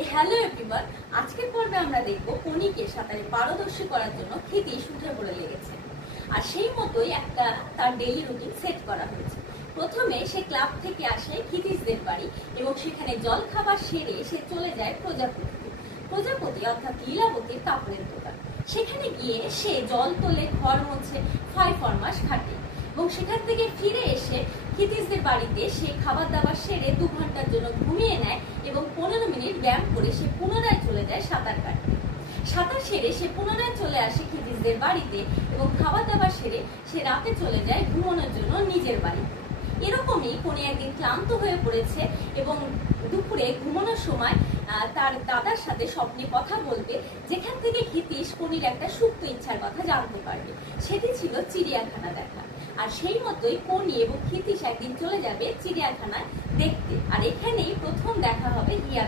Hello everyone, আজকের পর্বে আমরা দেখব পনিকে সাঁতারে পারদর্শী করার জন্য ক্ষিতীশ উঠে পড়ে লেগেছে। আর সেই মতোই একটা তার ডেইলি রুটিন সেট করা হয়েছে। প্রথমে সে ক্লাব থেকে আসে ক্ষিতীশদের বাড়ি এবং সেখানে জল খাবার সেরে সে চলে যায় প্রজাপতি অর্থাৎ লীলাবতীর কাপড়ের দোকান। সেখানে গিয়ে সে জল তোলে, ঘর মোছে, ফরমাস খাটে এবং সেখান থেকে ফিরে এসে ক্ষিতীশদের বাড়িতে সে খাবার দাবার সেরে 2 ঘন্টার জন্য ঘুমিয়ে নেয় এবং 15 মিনিট ব্যায়াম করে সে পুনরায় চলে যায় সাঁতার কাটতে। সাঁতার সেরে সে পুনরায় চলে আসে ক্ষিতীশদের বাড়িতে এবং খাবার দাবার সেরে সে রাতে চলে যায় ঘুমানোর জন্য নিজের বাড়িতে। এরকমই কোন একদিন ক্লান্ত হয়ে পড়েছে এবং দুপুরে ঘুমানোর সময় তার দাদার সাথে স্বপ্নে কথা বলবে, যেখান থেকে ক্ষিতীশ কোনির একটা সুপ্ত ইচ্ছার কথা জানতে পারবে। সেটি ছিল চিড়িয়াখানা দেখা। আর সেই মতোই কোনি এবং ক্ষিতীশ একদিন চলে যাবে চিড়িয়াখানায় দেখতে। আর এখানেই প্রথম দেখা হবে রিয়া।